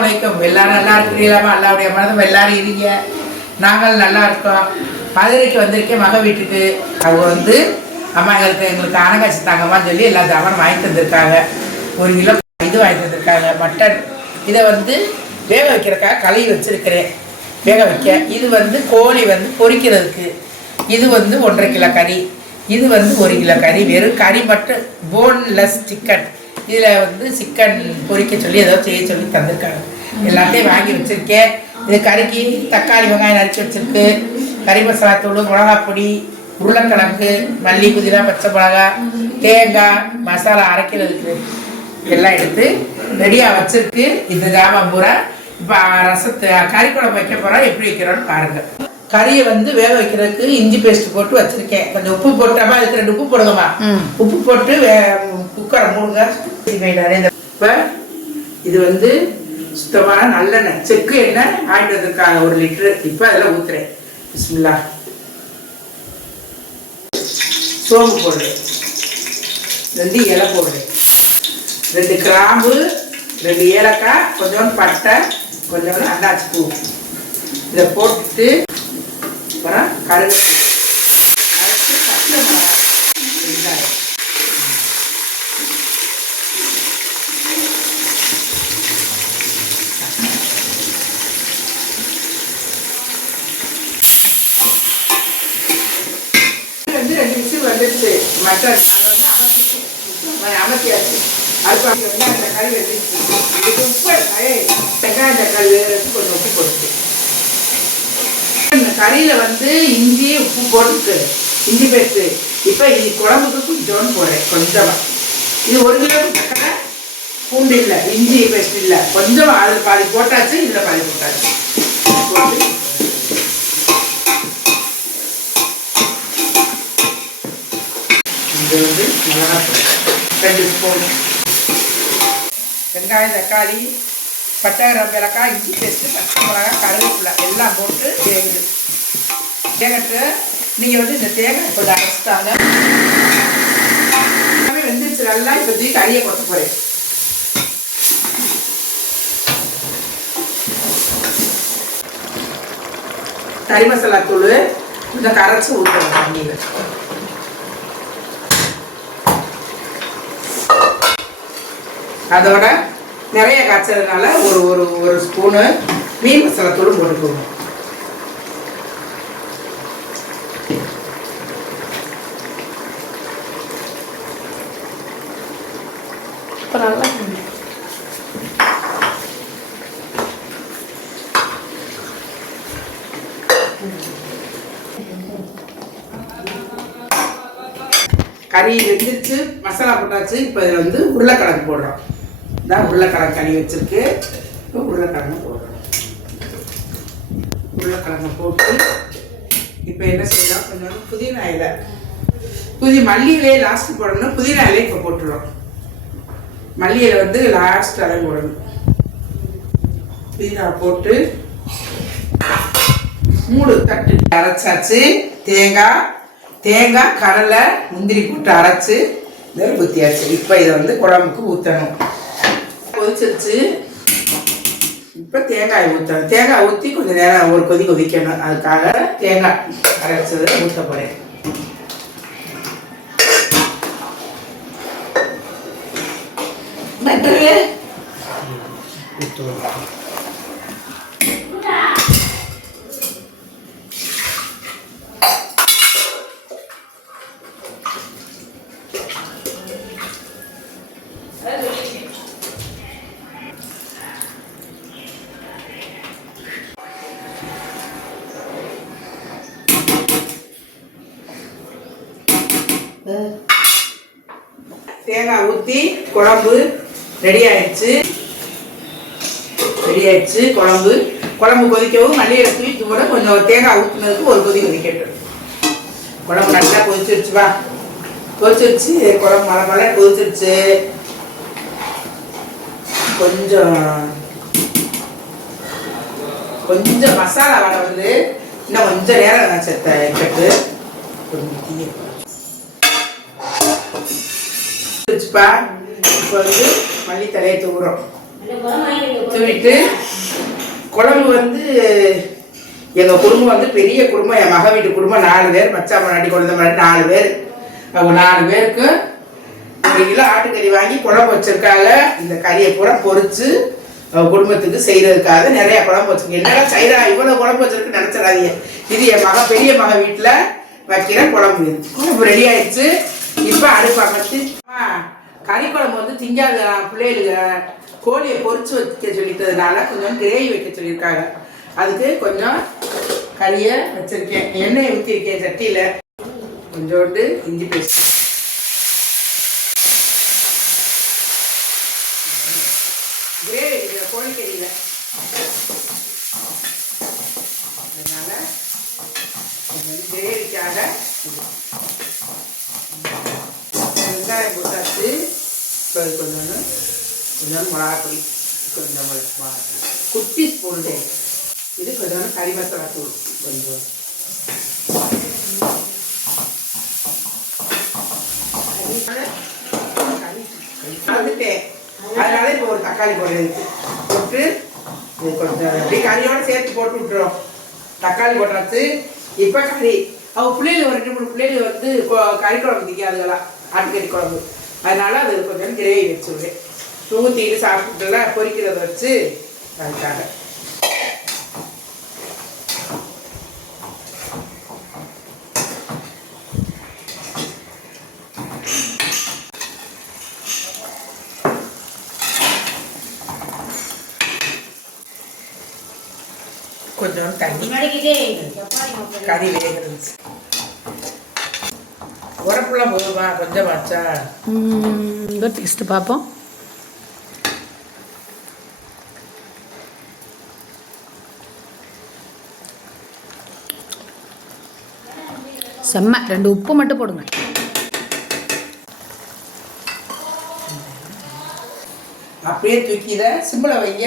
அலைக்கும். எல்லாரும் நல்லா இருக்கிறீங்களாமா? அல்லாவுடைய மனதும் எல்லாரும் இருங்க. நாங்கள் நல்லா இருக்கோம். மதுரைக்கு வந்திருக்கேன் மக வீட்டுக்கு. அவங்க வந்து அம்மா எங்களுக்கு அனகாட்சி தாங்கம்மான்னு சொல்லி எல்லா தாமரம் வாங்கிட்டு வந்திருக்காங்க. 1 கிலோ இது வாங்கிட்டு வந்திருக்காங்க மட்டன். இதை வந்து வேக வைக்கிறக்காக கழுவி வச்சுருக்கிறேன் வேக வைக்க. இது வந்து கோழி வந்து பொரிக்கிறதுக்கு. இது வந்து 1.5 கிலோ கறி. இது வந்து 1 கிலோ கறி. வெறும் கறி மட்டும், போன்லெஸ் சிக்கன். இதில் வந்து சிக்கன் பொரிக்க சொல்லி ஏதோ செய்ய சொல்லி தந்திருக்காங்க. எல்லாத்தையும் வாங்கி வச்சுருக்கேன். இது கறிக்கு தக்காளி வெங்காயம் நறுக்கி வச்சுருக்கு, கறி மசாலா தூள், மிளகாப் பொடி, உருளைக்கிழங்கு, மல்லி, புதினா, பச்சை மிளகா, தேங்காய், மசாலா அரைக்கிறதுக்கு எல்லாம் எடுத்து ரெடியாக வச்சுருக்கு. இந்த ஜாமான் பூரா இப்போ கறி குழம்பு வைக்க போகிறோம். எப்படி வைக்கிறோன்னு பாருங்கள். கறியை வந்து வேக வைக்கிறதுக்கு இஞ்சி பேஸ்ட் போட்டு வச்சுருக்கேன். கொஞ்சம் உப்பு போட்டாமா, அதுக்கு 2 உப்பு போடுங்கம்மா. உப்பு போட்டு குக்கரை மூடுங்க. இப்போ இது வந்து சுத்தமான நல்லெண்ணெய், செக்கு எண்ணெய் வாங்கிட்டு வந்திருக்காங்க 1 லிட்டரு. இப்போ அதில் ஊற்றுறேன். பிஸ்மில்லா. சோம்பு போடுறேன், 2 இலை போடுறேன், 2 கிராம்பு, 2 ஏலக்காய், கொஞ்சோண்டு பட்டை, கொஞ்சோண்டு அன்னாச்சி பூ. இதை போட்டுட்டு அப்புறம் கருவேப்பிலை, அரைச்சி பச்சை மிளகாய், வெங்காயம். வந்து 2 விசில் வந்துடுச்சு மட்டன். அதை வந்து அமர்த்தியாச்சு. அதுக்கு வெங்காயம் தக்காளி வெந்துச்சு. இதுக்கு உப்பு வெங்காயம் தக்காளி வேகிறதுக்கு கொஞ்சம் உப்பு போட்டுச்சு. கறியில் வந்து இஞ்சி உப்பு போட்டுருக்கு, இஞ்சி பேஸ்ட்டு. இப்போ இது குழம்புக்கு கொஞ்சோன்னு போடுறேன், கொஞ்சமாக. இது 1 கிலோ தக்காளி பூண்டு இல்லை, இஞ்சி பேஸ்ட் இல்லை, கொஞ்சம். அதில் பாதி போட்டாச்சு, இதில் பாதி போட்டாச்சு. போட்டு இது வந்து மிளகாத்தூள் 2 ஸ்பூன். வெங்காயம் தக்காளி பட்டை கிராம்பு ஏலக்காய் இஞ்சி பேஸ்ட்டு பச்சை மிளகாய் கருவேப்பிலை எல்லாம் போட்டு வேகுது. தேங்காய்ட்டு நீங்கள் வந்து இந்த தேங்காய் கொஞ்சம் அரைச்சிட்டாங்க. எல்லாமே வெந்துருச்சு நல்லா. இப்போ தூக்கி கறியை கொட்ட போகிறேன். கறி மசாலா தூள் கொஞ்சம் கரைச்சி ஊற்றுவோம் தண்ணியில். அதோட நிறைய காய்ச்சதுனால ஒரு ஸ்பூனு மீன் மசாலா தூள் போட்டுக்குவோம். இப்போ நல்லா கறி வெந்துருச்சு, மசாலா போட்டாச்சு. இப்போ இதில் வந்து உருளைக்கிழங்கு போடுறோம். இதான் உருளைக்கிழங்கு கறி வச்சுருக்கு. இப்போ உருளைக்கிழங்கு போடுறோம். உருளைக்கிழங்கு போட்டு இப்போ என்ன செய்யலாம், கொஞ்சம் புதினா இலை, மல்லி இலையை லாஸ்ட்டு போடணும். புதினா இலையை இப்போ போட்டுடுறோம். மல்லி இலை வந்து லாஸ்ட் அளவு போடணும். புதினா போட்டு 3 தட்டு அரைச்சாச்சு. தேங்காய் கடலை முந்திரி போட்டு அரைச்சி இதில் ஊற்றியாச்சு. இப்போ இதை வந்து குழம்புக்கு ஊற்றணும். கொதிச்சிருச்சு. இப்போ தேங்காய் ஊற்றணும். தேங்காய் ஊற்றி கொஞ்சம் நேரம் ஒரு கொதி கொதிக்கணும். அதுக்காக தேங்காய் அரைச்சதை ஊற்ற போகிறேன். பட்டரு தேங்காய் ஊற்றி குழம்பு ரெடி ஆயிடுச்சு. குழம்பு கொதிக்கவும் மல்லிகை தூக்கி கூட கொஞ்சம் தேங்காய் ஊற்றுனதுக்கு ஒரு கொதி கொதிக்கட்டும். குழம்பு நல்லா கொதிச்சிருச்சு. வா கொதிச்சிருச்சு. குழம்பு மழை கொதிச்சிருச்சு. கொஞ்சம் மசாலா வடை வந்து இன்னும் கொஞ்சம் நேரம் செத்து கொஞ்சம் தீய இப்போ வந்து மல்லித்தலையை தூக்குறோம். தூவிட்டு குழம்பு வந்து எங்கள் குடும்பம் வந்து பெரிய குடும்பம். என் மக வீட்டு குடும்பம் 4 பேர், மச்சான் முன்னாடி குழந்தை முன்னாடி 4 பேர். அவங்க 4 பேருக்கு 1 கிலோ ஆட்டுக்கறி வாங்கி குழம்பு வச்சிருக்காங்க. இந்த கறியை பூரா பொரிச்சு குடும்பத்துக்கு செய்யறதுக்காக நிறைய குழம்பு வச்சிருக்கேன். என்னடா சைரா இவ்வளவு குழம்பு வச்சிருக்கு நினைச்சிடாதீங்க. இது என் மக பெரிய மக வீட்டுல வைக்கிற குழம்பு. இது குழம்பு ரெடி ஆயிடுச்சு. இப்ப அடுப்பு அமர்த்தி கறி குழம்பு வந்து திங்காத பிள்ளைகளுக்கு கோழியை பொரிச்சு வைக்க சொல்லிட்டதுனால கொஞ்சம் கிரேவி வைக்க சொல்லியிருக்காங்க. அதுக்கு கொஞ்சம் கறியை வச்சிருக்கேன். எண்ணெய் ஊற்றிருக்கேன் சட்டியில. கொஞ்சோண்டு இஞ்சி பேஸ்ட், கிரேவி கோழிக்கறியில, அதனால கிரேவிக்காக வெங்காயம் போட்டாச்சு. இப்போ கொஞ்சம் மிளகாத்தூள், கொஞ்சம் குட்டி ஸ்பூன், இது கொஞ்சம் கறி மசாலா தூள் கொஞ்சம், கலந்துட்டேன். அதனால இப்போ ஒரு தக்காளி போடுறது போட்டு இது கொஞ்சம் அப்படியே கறியோடு சேர்த்து போட்டு விட்டுறோம். தக்காளி போட்டாச்சு. இப்போ கறி அவங்க பிள்ளைகள் ஒரு 2-3 பிள்ளைகள் வந்து கறி குழம்பு திக்காதுங்களா, ஆட்டுக்கறி குழம்பு. அதனால அது கொஞ்சம் கிரேவி வச்சுருவேன். ஊற்றிட்டு சாப்பிட்டுலாம் பொரிக்கிறத வச்சு அதுக்காக. கொஞ்சம் தண்ணி கறி வேகிறது. உரப்புலாம் போதுமா? கொஞ்சம் வச்சா டேஸ்ட் பார்ப்போம். செம்ம. 2 உப்பு மட்டும் போடுங்க. அப்படியே தூக்கி இதை சிம்மில் வைங்க.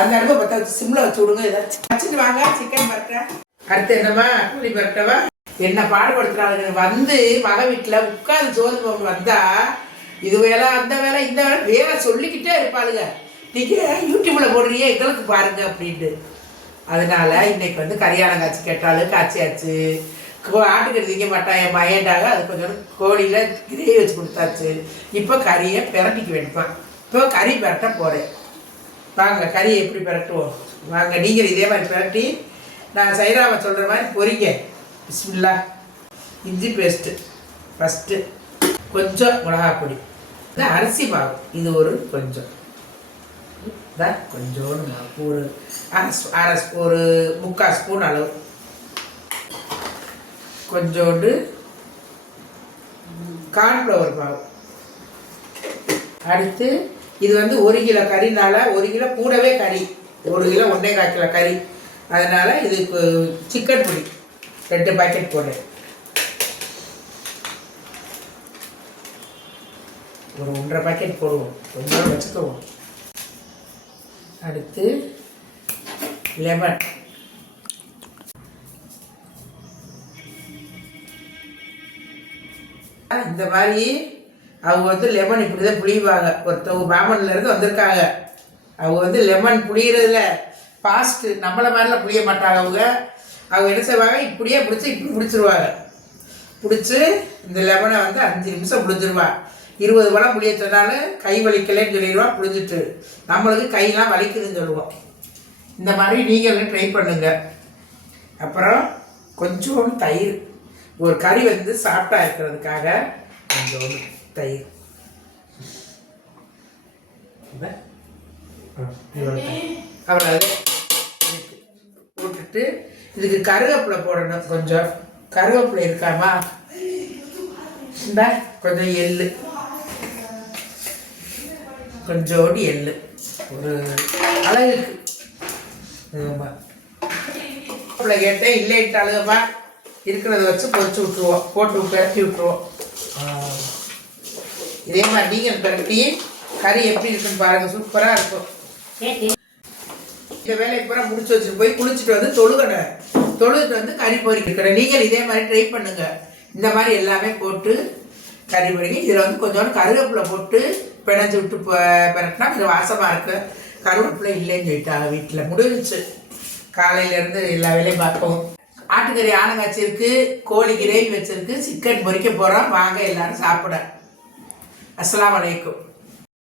அந்த அடுப்பை பற்ற வச்சு சிம்மில் வச்சு விடுங்க. ஏதாச்சும் வச்சுட்டு வாங்க. சிக்கன் பரட்டை அடுத்து என்னம்மா கூலி பரட்டவா என்ன பாடுபடுத்துறாங்க. வந்து மக வீட்டில் உட்காந்து சோறு போட்டு வந்தா இது வேலை அந்த வேலை இந்த வேலை வேலை சொல்லிக்கிட்டே இருப்பாளுங்க. நீங்கள் யூடியூப்பில் போடுறியே எங்களுக்கு பாருங்க அப்படின்ட்டு. அதனால இன்னைக்கு வந்து கரியானம் காய்ச்சி கேட்டாலும் காய்ச்சியாச்சு. ஆட்டுக்கறி திங்க மாட்டான் என் பையன்டாக. அது கொஞ்சம் கோழியில் கிரேவி வச்சு கொடுத்தாச்சு. இப்போ கறியை பிரட்டிக்க வேண்டிப்பான். இப்போ கறி பிரட்ட போகிறேன். வாங்க கறியை எப்படி பிரட்டுவோம் வாங்க. நீங்கள் இதே மாதிரி பிரட்டி நான் சைராவை சொல்கிற மாதிரி பொரிங்க. பிஸ்மில்லா. இஞ்சி பேஸ்ட்டு ஃபஸ்ட்டு, கொஞ்சம் மிளகாப்பொடி, இந்த அரிசி மாவு இது ஒரு கொஞ்சம், கொஞ்சோண்டு மாவு ஒரு ஒரு 3/4 ஸ்பூன் அளவு, கொஞ்சோண்டு கார்ன்ஃப்ளவர் மாவு. அடுத்து இது வந்து 1 கிலோ கறினால 1 கிலோ கூடவே கறி, 1 கிலோ 1.25 கிலோ கறி. அதனால் இதுக்கு சிக்கன் பொடி 2 பாக்கெட் போடுறேன். ஒரு 1.5 பாக்கெட் போடுவோம். கொஞ்சம் வச்சுக்குவோம். அடுத்து லெமன், இந்த மாதிரி அவங்க வந்து லெமன் இப்படி தான் புளிவாங்க. ஒருத்தவங்க பாமன்லேருந்து வந்திருக்காங்க. அவங்க வந்து லெமன் புளியறதுல ஃபாஸ்ட்டு. நம்மளை மாதிரிலாம் புளிய மாட்டாங்க. அவங்க என்ன செய்வாங்க, இப்படியே பிடிச்சி இப்படி பிடிச்சிருவாங்க. பிடிச்சி இந்த லெமனை வந்து 5 நிமிஷம் பிடிச்சிருவா. 20 பழம் புளிய சொன்னாலும் கை வலிக்கலைன்னு சொல்லிடுவா. பிடிச்சிட்டு நம்மளுக்கு கையெல்லாம் வலிக்குதுன்னு சொல்லுவோம். இந்த மாதிரி நீங்களும் ட்ரை பண்ணுங்க. அப்புறம் கொஞ்சோண்டு தயிர், ஒரு கறி வந்து சாப்பிட்டா இருக்கிறதுக்காக கொஞ்சோண்டு தயிர். அவ்வளோ போட்டுட்டு இதுக்கு கருவேப்பிலை போடணும். கொஞ்சம் கருவேப்பிலை இருக்காமா, இந்த கொஞ்சம் எள்ளு, கொஞ்சோண்டு எள்ளு ஒரு அழகுக்கு. கருவேப்பிலை கேட்டேன் இல்லைன்ட்டு அழுகமா இருக்கிறத வச்சு பொரிச்சு விட்ருவோம். போட்டு பரட்டி விட்ருவோம். இதே மாதிரி நீங்கள் பரட்டி கறி எப்படி இருக்குன்னு பாருங்கள். சூப்பராக இருக்கும். இந்த வேலையை பூரா முடிச்சு வச்சுட்டு போய் குளிச்சுட்டு வந்து தொழுகிட்டு வந்து கறி பொரிக்கிறேன். நீங்கள் இதே மாதிரி ட்ரை பண்ணுங்கள். இந்த மாதிரி எல்லாமே போட்டு கறி பொரிங்க. இதில் வந்து கொஞ்சோண்டு கருவேப்பிலை போட்டு பிணைஞ்சு விட்டு பிறட்டினா கொஞ்சம் வாசமாக இருக்கு. கருவேப்பிலை இல்லைன்னு சொல்லிட்டாங்க வீட்டில். முடிஞ்சிச்சு காலையிலேருந்து எல்லா வேலையும் பார்ப்போம். ஆட்டுக்கறி ஆனங்காய்ச்சி இருக்குது, கோழி கிரேவி வச்சுருக்கு, சிக்கன் பொரிக்க போகிறோம். வாங்க எல்லாரும் சாப்பிட. அஸ்ஸலாமு அலைக்கும்.